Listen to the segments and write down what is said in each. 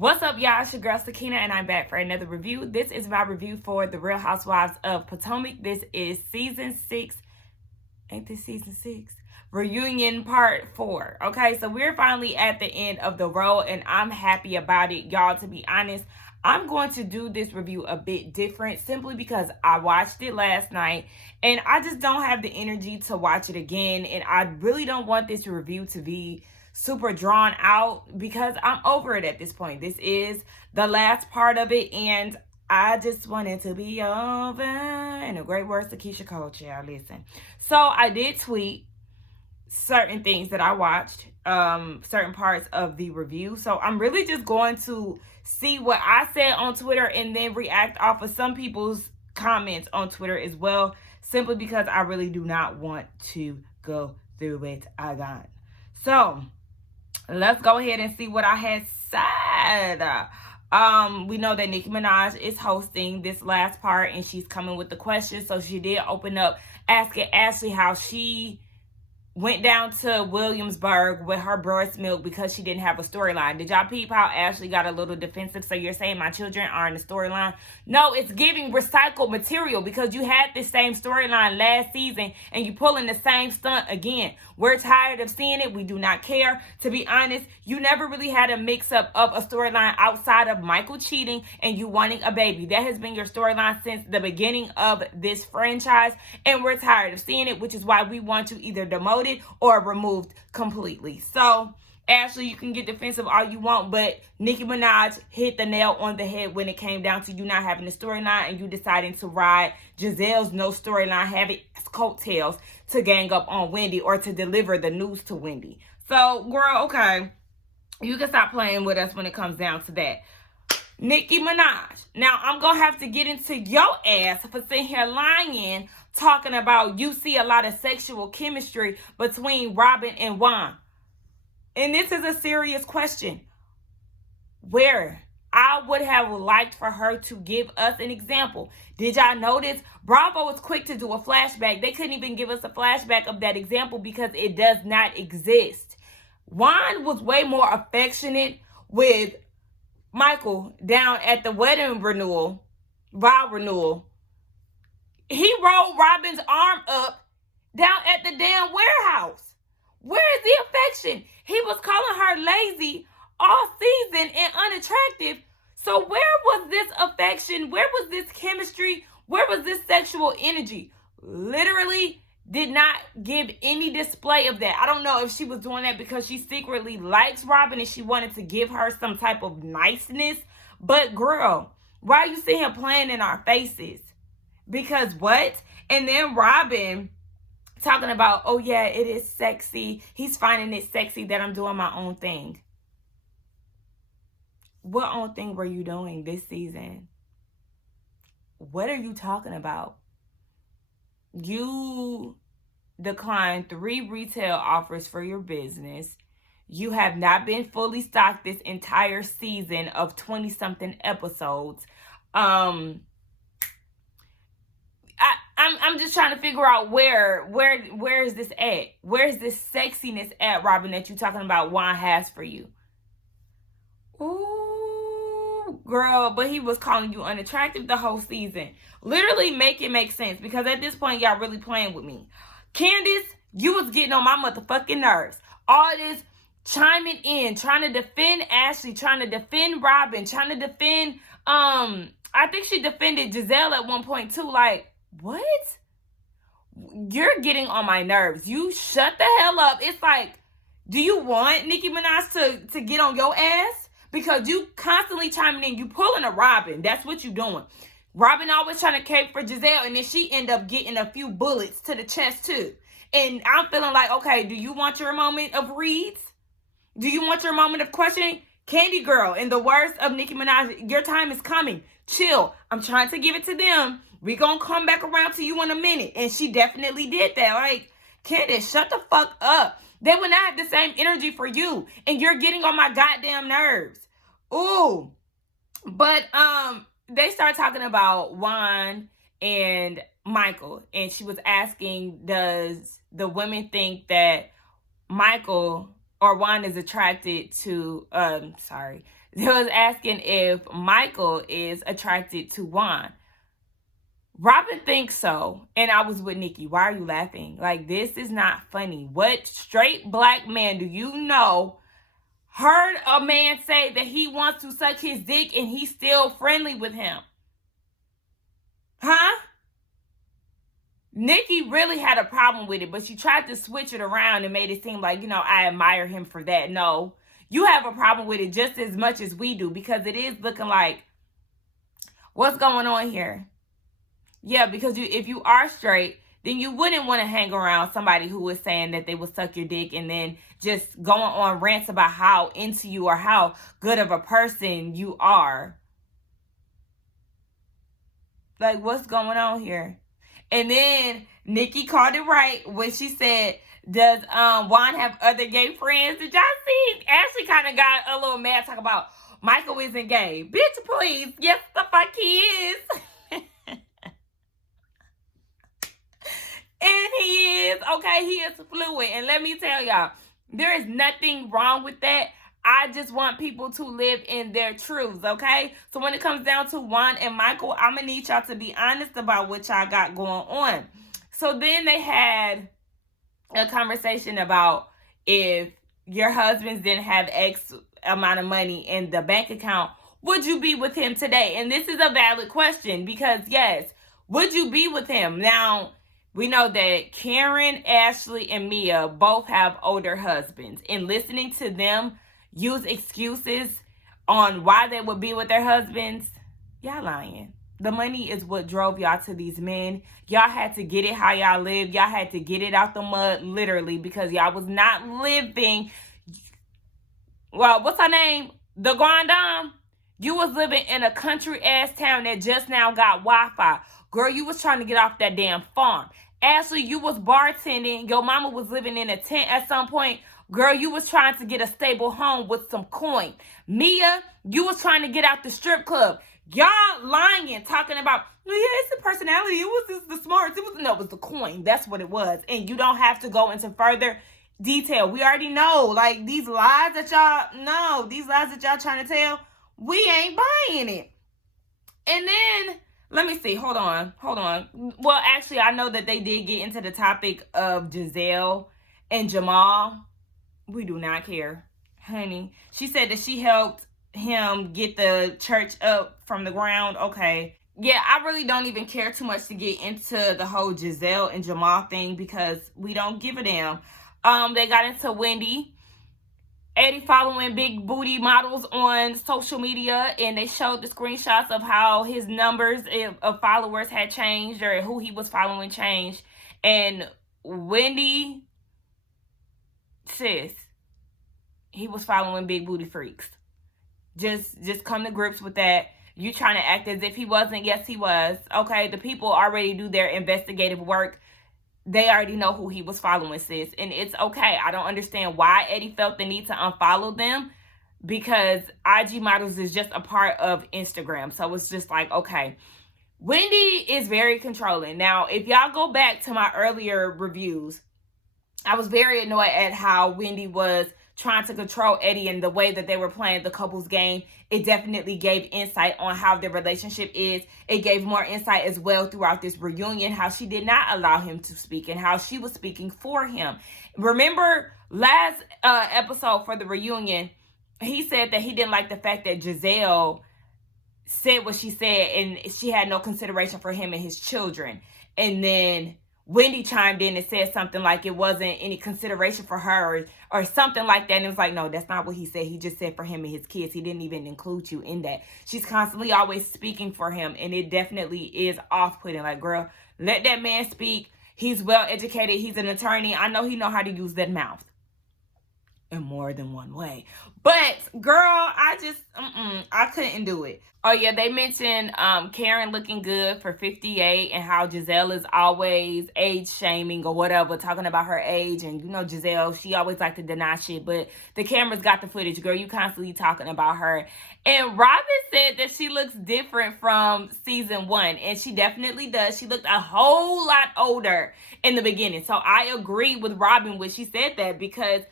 What's up, y'all? It's your girl Sakina, and I'm back for another review. This is my review for The Real Housewives of Potomac. This is season 6. Ain't this season 6? Reunion part 4. Okay, so we're finally at the end of the road, and I'm happy about it. Y'all, to be honest, I'm going to do this review a bit different simply because I watched it last night, and I just don't have the energy to watch it again, and I really don't want this review to be super drawn out because I'm over it at this point. This is the last part of it, and I just want it to be over. In the great words of Keisha Cole, child, listen. So I did tweet certain things that I watched, certain parts of the review. So I'm really just going to see what I said on Twitter and then react off of some people's comments on Twitter as well, simply because I really do not want to go through it again. So let's go ahead and see what I had said. We know that Nicki Minaj is hosting this last part, and she's coming with the questions. So she did open up asking Ashley how she went down to Williamsburg with her breast milk because she didn't have a storyline. Did y'all peep how Ashley got a little defensive? So you're saying my children are in the storyline? No, it's giving recycled material because you had this same storyline last season and you pulling the same stunt again. We're tired of seeing it. We do not care. To be honest, you never really had a mix-up of a storyline outside of Michael cheating and you wanting a baby. That has been your storyline since the beginning of this franchise, and we're tired of seeing it, which is why we want you either demoted or removed completely. So, Ashley, you can get defensive all you want, but Nicki Minaj hit the nail on the head when it came down to you not having a storyline and you deciding to ride Giselle's no storyline, having coattails to gang up on Wendy or to deliver the news to Wendy. So, girl, okay, you can stop playing with us when it comes down to that. Nicki Minaj. Now, I'm going to have to get into your ass for sitting here lying, talking about you see a lot of sexual chemistry between Robin and Juan. And this is a serious question. Where? I would have liked for her to give us an example. Did y'all notice? Bravo was quick to do a flashback. They couldn't even give us a flashback of that example because it does not exist. Juan was way more affectionate with Michael down at the wedding renewal, vow renewal. He rolled Robin's arm up down at the damn warehouse. Where is the affection? He was calling her lazy all season and unattractive. So where was this affection? Where was this chemistry? Where was this sexual energy? Literally did not give any display of that. I don't know if she was doing that because she secretly likes Robin and she wanted to give her some type of niceness. But girl, why are you sitting here playing in our faces? Because what? And then Robin talking about, oh yeah, it is sexy. He's finding it sexy that I'm doing my own thing. What own thing were you doing this season? What are you talking about? You declined 3 retail offers for your business. You have not been fully stocked this entire season of 20-something episodes. I'm just trying to figure out where is this at? Where is this sexiness at, Robin, that you're talking about Juan has for you? Ooh, girl, but he was calling you unattractive the whole season. Literally make it make sense, because at this point, y'all really playing with me. Candace, you was getting on my motherfucking nerves. All this chiming in, trying to defend Ashley, trying to defend Robin, trying to defend, I think she defended Giselle at one point too. Like, what? You're getting on my nerves. You shut the hell up. It's like, do you want Nicki Minaj to get on your ass? Because you constantly chiming in. You pulling a Robin. That's what you doing. Robin always trying to cape for Giselle, and then she end up getting a few bullets to the chest too. And I'm feeling like, okay, do you want your moment of reads? Do you want your moment of questioning? Candy girl, in the words of Nicki Minaj, your time is coming. Chill. I'm trying to give it to them. We gonna come back around to you in a minute. And she definitely did that. Like, Candace, shut the fuck up. They would not have the same energy for you. And you're getting on my goddamn nerves. Ooh. But they started talking about Juan and Michael. And she was asking, does the women think that Michael or Juan is attracted to, They was asking if Michael is attracted to Juan. Robin thinks so. And I was with Nikki. Why are you laughing? Like, this is not funny. What straight black man do you know heard a man say that he wants to suck his dick and he's still friendly with him? Huh? Nikki really had a problem with it, but she tried to switch it around and made it seem like, I admire him for that. No, you have a problem with it just as much as we do, because it is looking like, what's going on here? Yeah, because if you are straight, then you wouldn't want to hang around somebody who is saying that they will suck your dick and then just going on rants about how into you or how good of a person you are. Like, what's going on here? And then Nikki called it right when she said, does Juan have other gay friends? Did y'all see? Ashley kind of got a little mad talking about Michael isn't gay. Bitch, please. Yes, the fuck he is. And he is. Okay, he is fluid. And let me tell y'all, there is nothing wrong with that. I just want people to live in their truths, okay? So when it comes down to Juan and Michael, I'm going to need y'all to be honest about what y'all got going on. So then they had a conversation about if your husbands didn't have X amount of money in the bank account, would you be with him today? And this is a valid question because, yes, would you be with him? Now, we know that Karen, Ashley, and Mia both have older husbands. And listening to them use excuses on why they would be with their husbands, y'all lying. The money is what drove y'all to these men. Y'all had to get it how y'all lived. Y'all had to get it out the mud, literally, because y'all was not living. Well, what's her name? The Grand Dame. You was living in a country-ass town that just now got Wi-Fi. Girl, you was trying to get off that damn farm. Ashley, you was bartending. Your mama was living in a tent at some point. Girl, you was trying to get a stable home with some coin. Mia, you was trying to get out the strip club. Y'all lying, talking about, oh, yeah, it's the personality. It was just the smarts. It was the coin. That's what it was. And you don't have to go into further detail. We already know, like, these lies that y'all trying to tell, we ain't buying it. And then, let me see. Hold on. Well, actually, I know that they did get into the topic of Giselle and Jamal. We do not care, honey. She said that she helped him get the church up from the ground. Okay. Yeah, I really don't even care too much to get into the whole Giselle and Jamal thing because we don't give a damn. They got into Wendy. Eddie following big booty models on social media, and they showed the screenshots of how his numbers of followers had changed or who he was following changed. And Wendy, sis, he was following big booty freaks. Just come to grips with that. You trying to act as if he wasn't. Yes, he was. Okay, the people already do their investigative work. They already know who he was following, sis. And it's okay. I don't understand why Eddie felt the need to unfollow them because IG models is just a part of Instagram. So it's just like, okay. Wendy is very controlling. Now, if y'all go back to my earlier reviews, I was very annoyed at how Wendy was trying to control Eddie and the way that they were playing the couples game. It definitely gave insight on how their relationship is. It gave more insight as well throughout this reunion, how she did not allow him to speak and how she was speaking for him. Remember last episode for the reunion, he said that he didn't like the fact that Giselle said what she said and she had no consideration for him and his children. And then Wendy chimed in and said something like it wasn't any consideration for her or something like that. And it was like, no, that's not what he said. He just said for him and his kids. He didn't even include you in that. She's constantly always speaking for him. And it definitely is off-putting. Like, girl, let that man speak. He's well-educated. He's an attorney. I know he know how to use that mouth in more than one way. But, girl, I couldn't do it. Oh, yeah, they mentioned Karen looking good for 58 and how Giselle is always age-shaming or whatever, talking about her age. And, Giselle, she always like to deny shit. But the cameras got the footage, girl. You constantly talking about her. And Robin said that she looks different from season 1. And she definitely does. She looked a whole lot older in the beginning. So I agree with Robin when she said that because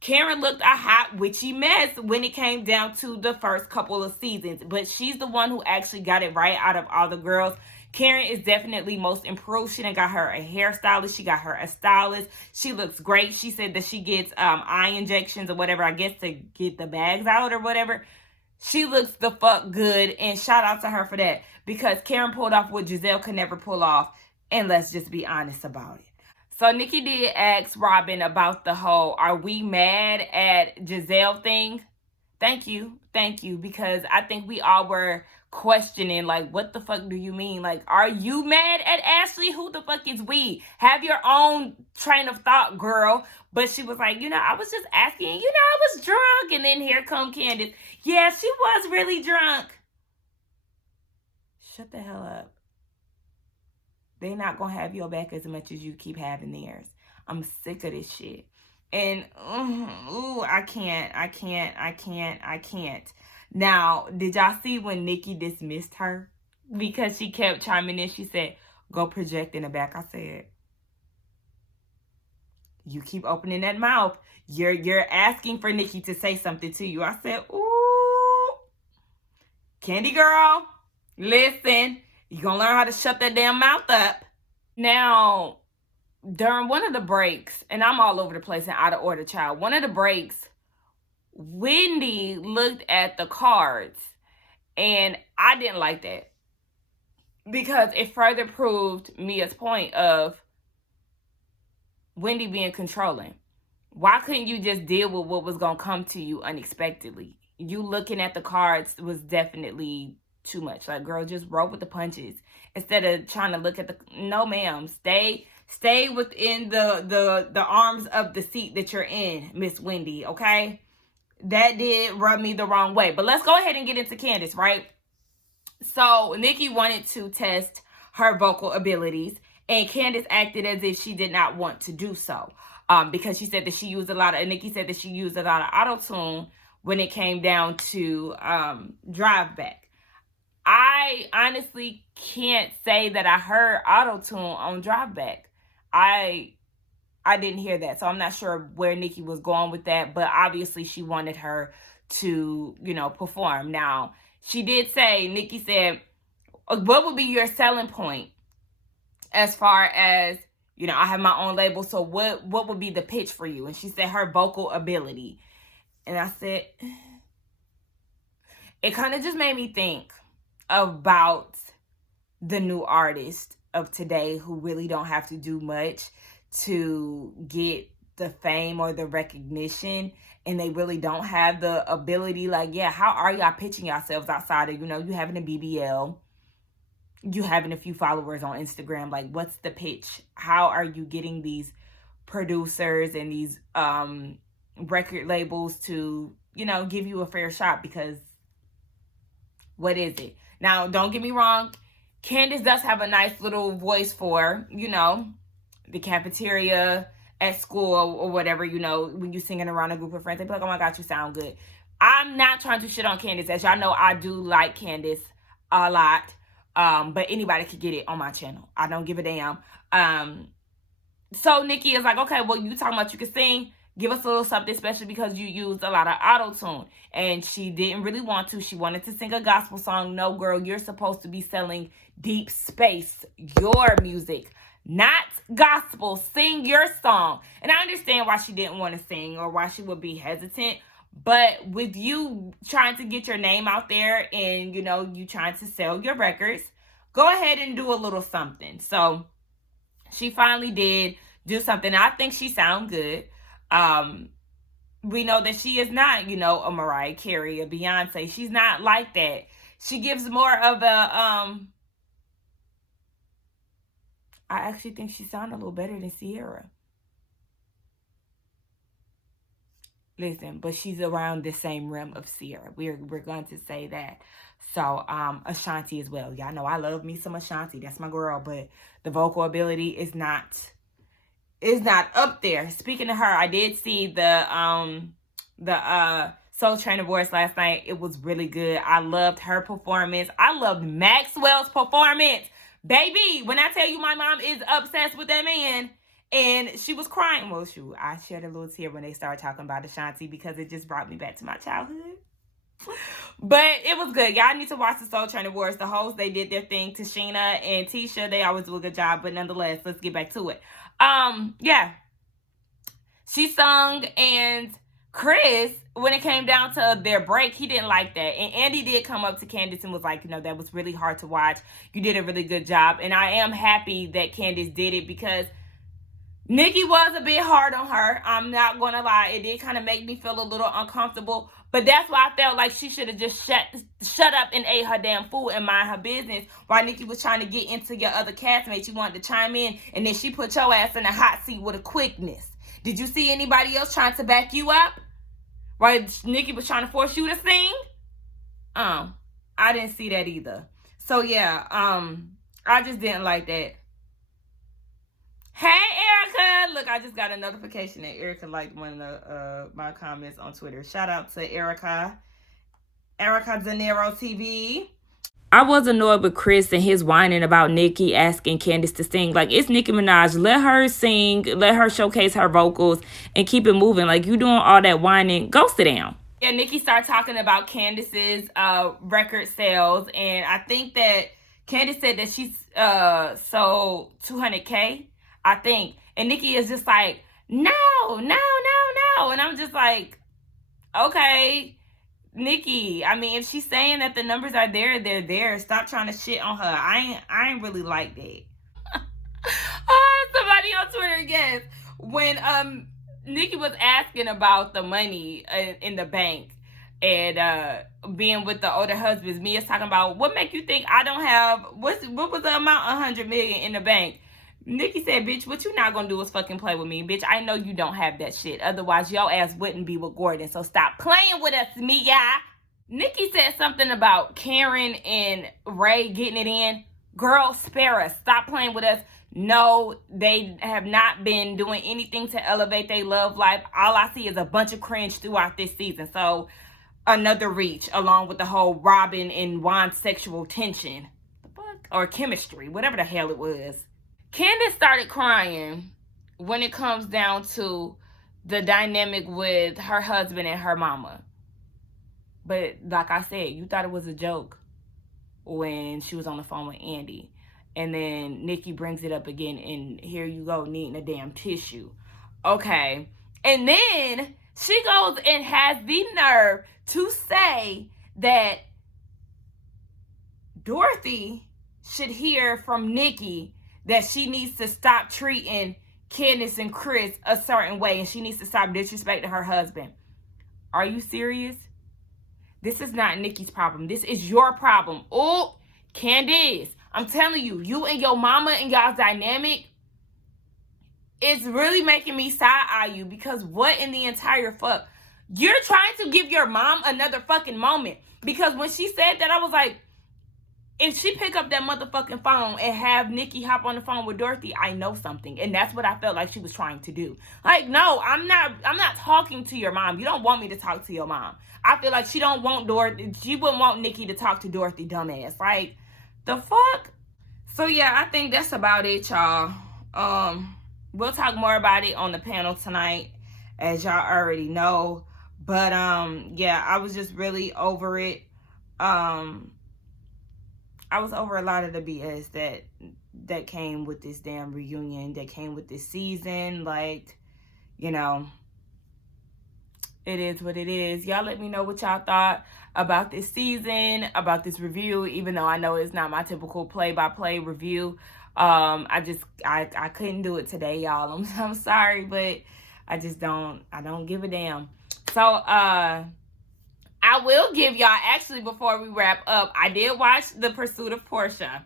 Karen looked a hot witchy mess when it came down to the first couple of seasons, but she's the one who actually got it right out of all the girls. Karen is definitely most improved. She done got her a hairstylist. She got her a stylist. She looks great. She said that she gets eye injections or whatever, I guess, to get the bags out or whatever. She looks the fuck good, and shout out to her for that, because Karen pulled off what Giselle could never pull off, and let's just be honest about it. So Nikki did ask Robin about the whole "are we mad at Giselle" thing. Thank you, because I think we all were questioning, like, what the fuck do you mean? Like, are you mad at Ashley? Who the fuck is we? Have your own train of thought, girl. But she was like, I was just asking, I was drunk. And then here come Candace. Yeah, she was really drunk. Shut the hell up. They not gonna have your back as much as you keep having theirs. I'm sick of this shit. And I can't. Now, did y'all see when Nikki dismissed her because she kept chiming in? She said, "Go project in the back." I said, "You keep opening that mouth. You're asking for Nikki to say something to you." I said, "Ooh, Candy girl, listen. You're going to learn how to shut that damn mouth up." Now, during one of the breaks, and I'm all over the place and out of order, child. One of the breaks, Wendy looked at the cards, and I didn't like that, because it further proved Mia's point of Wendy being controlling. Why couldn't you just deal with what was going to come to you unexpectedly? You looking at the cards was definitely too much. Like, girl, just roll with the punches instead of trying to look at the... No, ma'am. Stay within the arms of the seat that you're in, Miss Wendy, okay? That did rub me the wrong way. But let's go ahead and get into Candace, right? So Nikki wanted to test her vocal abilities, and Candace acted as if she did not want to do so, because she said that she used a lot of... Nikki said that she used a lot of auto-tune when it came down to Drive Back. I honestly can't say that I heard auto-tune on Drive Back. I didn't hear that, so I'm not sure where Nikki was going with that, but obviously she wanted her to, perform. Now, she did say, Nikki said, what would be your selling point as far as, I have my own label, so what would be the pitch for you? And she said her vocal ability. And I said, it kind of just made me think about the new artists of today who really don't have to do much to get the fame or the recognition, and they really don't have the ability. Like, yeah, how are y'all pitching yourselves outside of, you having a BBL, you having a few followers on Instagram? Like, what's the pitch? How are you getting these producers and these record labels to, give you a fair shot? Because what is it? Now, don't get me wrong. Candace does have a nice little voice for, the cafeteria at school or whatever, when you're singing around a group of friends. They be like, "Oh my God, you sound good." I'm not trying to shit on Candace. As y'all know, I do like Candace a lot. But anybody could get it on my channel. I don't give a damn. So Nikki is like, okay, well, you talking about you can sing. Give us a little something special because you used a lot of auto-tune. And she didn't really want to. She wanted to sing a gospel song. No, girl, you're supposed to be selling deep space, your music, not gospel. Sing your song. And I understand why she didn't want to sing or why she would be hesitant. But with you trying to get your name out there and, you trying to sell your records, go ahead and do a little something. So she finally did do something. I think she sounds good. We know that she is not, a Mariah Carey, a Beyonce. She's not like that. She gives more of a, I actually think she sounded a little better than Sierra. Listen, but she's around the same realm of Sierra. We're going to say that. So, Ashanti as well. Y'all know I love me some Ashanti. That's my girl. But the vocal ability is not up there. Speaking of her, I did see the Soul Train Awards last night. It was really good. I loved her performance. I loved Maxwell's performance. Baby, when I tell you my mom is obsessed with that man, And she was crying. Well, shoot, I shed a little tear when they started talking about Ashanti because it just brought me back to my childhood. But it was good. Y'all need to watch the Soul Train Awards. The hosts, they did their thing. Tashina and Tisha, they always do a good job. But nonetheless, let's get back to it. Yeah. She sung, and Chris, when it came down to their break, he didn't like that. And Andy did come up to Candace and was like, that was really hard to watch. You did a really good job. And I am happy that Candace did it because Nikki was a bit hard on her. I'm not going to lie. It did kind of make me feel a little uncomfortable. But that's why I felt like she should have just shut up and ate her damn food and mind her business while Nikki was trying to get into your other castmates. You wanted to chime in, and then she put your ass in the hot seat with a quickness. Did you see anybody else trying to back you up? While Nikki was trying to force you to sing? I didn't see that either. So yeah, I just didn't like that. Hey, Erica! Look, I just got a notification that Erica liked one of my comments on Twitter. Shout out to Erica. Erica De Niro TV. I was annoyed with Chris and his whining about Nicki asking Candace to sing. Like, it's Nicki Minaj. Let her sing. Let her showcase her vocals and keep it moving. Like, you doing all that whining. Go sit down. Yeah, Nicki started talking about Candace's record sales. And I think that Candace said that she's sold 200K. I think. And Nikki is just like, no. And I'm just like, okay, Nikki. I mean, if she's saying that the numbers are there, they're there. Stop trying to shit on her. I ain't really like that. Somebody on Twitter, yes. When Nikki was asking about the money in the bank and being with the older husbands, Mia's talking about, what make you think I don't have, what was the amount, 100 million in the bank? Nikki said, bitch, what you not gonna do is fucking play with me. Bitch, I know you don't have that shit. Otherwise, your ass wouldn't be with Gordon. So stop playing with us, Mia. Nikki said something about Karen and Ray getting it in. Girl, spare us. Stop playing with us. No, they have not been doing anything to elevate their love life. All I see is a bunch of cringe throughout this season. So, another reach, along with the whole Robin and Juan's sexual tension. The fuck? Or chemistry, whatever the hell it was. Candace started crying when it comes down to the dynamic with her husband and her mama. But like I said, you thought it was a joke when she was on the phone with Andy. And then Nikki brings it up again, and here you go, needing a damn tissue. Okay. And then she goes and has the nerve to say that Dorothy should hear from Nikki that she needs to stop treating Candace and Chris a certain way, and she needs to stop disrespecting her husband. Are you serious? This is not Nikki's problem. This is your problem. Oh, Candace, I'm telling you, you and your mama and y'all's dynamic, it's really making me side-eye you, because what in the entire fuck? You're trying to give your mom another fucking moment, because when she said that, I was like, if she pick up that motherfucking phone and have Nikki hop on the phone with Dorothy, I know something. And that's what I felt like she was trying to do. Like, no, I'm not talking to your mom. You don't want me to talk to your mom. I feel like she don't want Dorothy. She wouldn't want Nikki to talk to Dorothy, dumbass. Like, the fuck? So, yeah, I think that's about it, y'all. We'll talk more about it on the panel tonight, as y'all already know. But, yeah, I was just really over it. I was over a lot of the BS that came with this damn reunion, that came with this season. Like, you know, it is what it is. Y'all let me know what y'all thought about this season, about this review, even though I know it's not my typical play-by-play review. I couldn't do it today, y'all. I'm sorry, but I don't give a damn. So, I will give y'all, actually, before we wrap up, I did watch The Pursuit of Portia.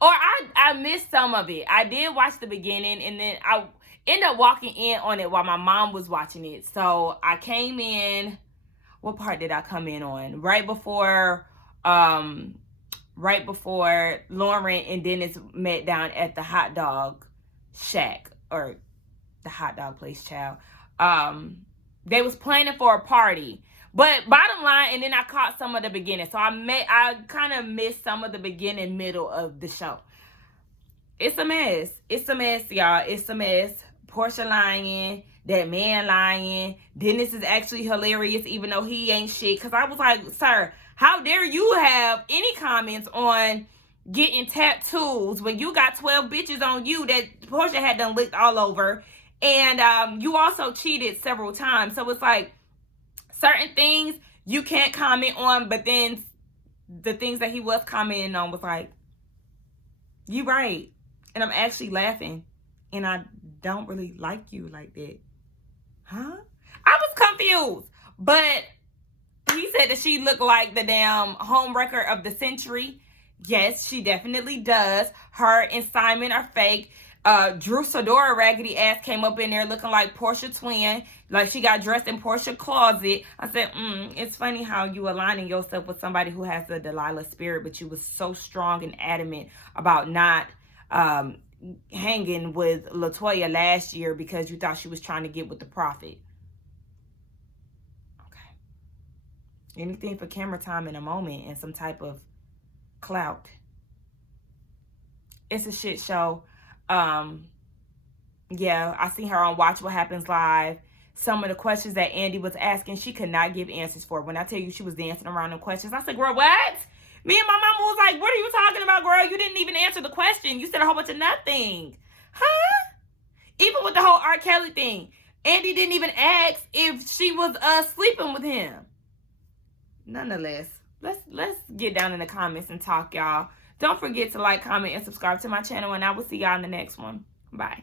Or I missed some of it. I did watch the beginning, and then I ended up walking in on it while my mom was watching it. So I came in, what part did I come in on? Right before Lauren and Dennis met down at the hot dog shack, or the hot dog place, child. They was planning for a party. But bottom line, and then I caught some of the beginning. So I kind of missed some of the beginning, middle of the show. It's a mess. It's a mess, y'all. It's a mess. Portia lying. That man lying. Dennis is actually hilarious, even though he ain't shit. Because I was like, sir, how dare you have any comments on getting tattoos when you got 12 bitches on you that Portia had done licked all over. And you also cheated several times. So it's like, certain things you can't comment on, but then the things that he was commenting on was like, you right. And I'm actually laughing. And I don't really like you like that. Huh? I was confused. But he said that she looked like the damn homewrecker of the century. Yes, she definitely does. Her and Simon are fake. Drew Sidora raggedy ass came up in there looking like Portia twin. Like she got dressed in Portia closet. I said, it's funny how you aligning yourself with somebody who has the Delilah spirit, but you was so strong and adamant about not hanging with LaToya last year because you thought she was trying to get with the prophet. Okay. Anything for camera time in a moment and some type of clout. It's a shit show. Yeah, I seen her on Watch What Happens Live. Some of the questions that Andy was asking, she could not give answers for. When I tell you she was dancing around the questions, I said, girl, what? Me and my mama was like, what are you talking about, girl? You didn't even answer the question. You said a whole bunch of nothing. Huh? Even with the whole R. Kelly thing, Andy didn't even ask if she was sleeping with him. Nonetheless, let's get down in the comments and talk, y'all. Don't forget to like, comment, and subscribe to my channel, and I will see y'all in the next one. Bye.